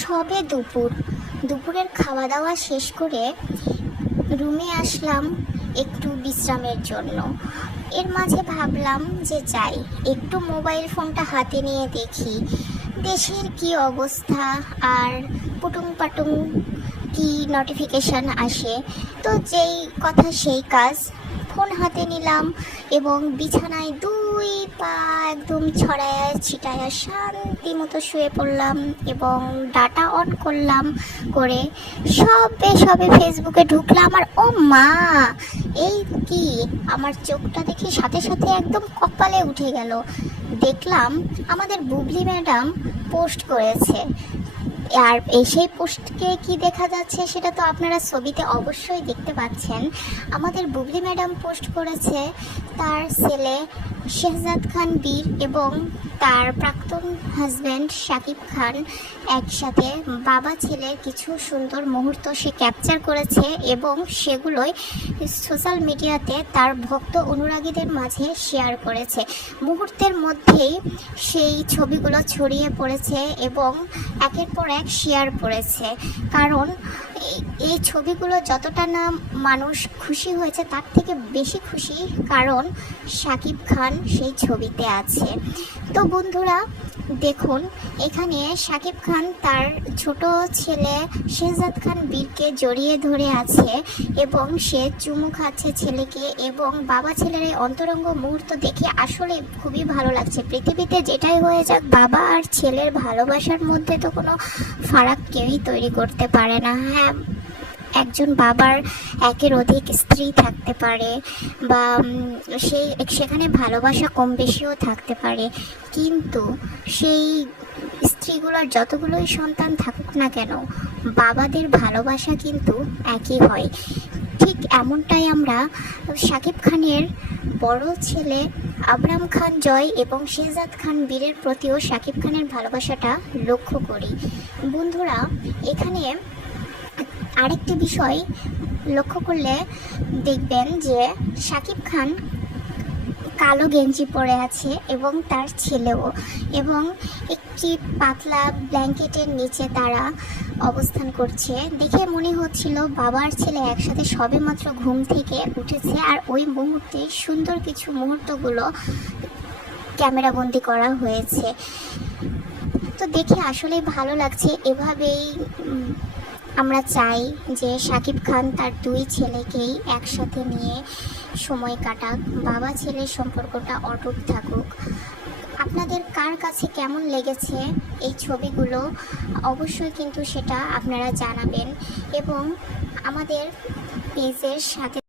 সবে দুপুরের খাওয়া দাওয়া শেষ করে রুমে আসলাম একটু বিশ্রামের জন্য। এর মাঝে ভাবলাম যে যাই, একটু মোবাইল ফোনটা হাতে নিয়ে দেখি দেশের কি অবস্থা আর পুটুং পাটুং কি নোটিফিকেশান আসে। তো যেই কথা সেই কাজ, ফোন হাতে নিলাম এবং বিছানায় দুই পা একদম ছড়ায়া ছিটায়া শান্তি মতো শুয়ে পড়লাম এবং ডাটা অন করলাম। করে সবে ফেসবুকে ঢুকলাম আর ও মা, এই কি! আমার চোখটা দেখে সাথে সাথে একদম কপালে উঠে গেল। দেখলাম আমাদের বুবলি ম্যাডাম পোস্ট করেছে। আর সেই পোস্টকে কি দেখা যাচ্ছে সেটা তো আপনারা ছবিতে অবশ্যই দেখতে পাচ্ছেন। আমাদের বুবলি ম্যাডাম পোস্ট করেছে তার ছেলে শেহজাদ খান বীর এবং তার প্রাক্তন হাজব্যান্ড শাকিব খান একসাথে বাবা ছেলের কিছু সুন্দর মুহূর্ত সে ক্যাপচার করেছে এবং সেগুলোই সোশ্যাল মিডিয়াতে তার ভক্ত অনুরাগীদের মাঝে শেয়ার করেছে। মুহূর্তের মধ্যেই সেই ছবিগুলো ছড়িয়ে পড়েছে এবং একের পর এক শেয়ার করেছে। কারণ এই ছবিগুলো যতটা না মানুষ খুশি হয়েছে তার থেকে বেশি খুশি কারণ শাকিব খান সেই ছবিতে আছে। তো বন্ধুরা দেখুন, এখানে শাকিব খান তার ছোট ছেলে শেহজাদ খান বীরকে জড়িয়ে ধরে আছে এবং সে চুমু খাচ্ছে ছেলেকে এবং বাবা ছেলের এই অন্তরঙ্গ মুহূর্ত দেখে আসলে খুবই ভালো লাগছে। পৃথিবীতে যেটাই হয়ে যাক, বাবা আর ছেলের ভালোবাসার মধ্যে তো কোনো ফারাক কেউই তৈরি করতে পারে না। হ্যাঁ, একজন বাবার একের অধিক স্ত্রী থাকতে পারে বা সেখানে ভালোবাসা কম বেশিও থাকতে পারে, কিন্তু সেই স্ত্রীগুলোর যতগুলোই সন্তান থাকুক না কেন, বাবাদের ভালোবাসা কিন্তু একই হয়। ঠিক এমনটাই আমরা শাকিব খানের বড় ছেলে আবরাম খান জয় এবং শেহজাদ খান বীরের প্রতিও শাকিব খানের ভালোবাসাটা লক্ষ্য করি। বন্ধুরা এখানে আরেকটি বিষয় লক্ষ্য করলে দেখবেন যে শাকিব খান কালো গেঞ্জি পরে আছে এবং তার ছেলেও, এবং একটি পাতলা ব্ল্যাঙ্কেটের নিচে তারা অবস্থান করছে। দেখে মনে হচ্ছিল বাবার ছেলে একসাথে সবেমাত্র ঘুম থেকে উঠেছে আর ওই মুহূর্তে সুন্দর কিছু মুহূর্তগুলো ক্যামেরাবন্দি করা হয়েছে। তো দেখে আসলে ভালো লাগছে। এভাবেই আমরা চাই যে শাকিব খান তার দুই ছেলেকেই একসাথে নিয়ে সময় কাটাক, বাবা ছেলের সম্পর্কটা অটুট থাকুক। আপনাদের কার কাছে কেমন লেগেছে এই ছবিগুলো অবশ্যই কিন্তু সেটা আপনারা জানাবেন এবং আমাদের পেজের সাথে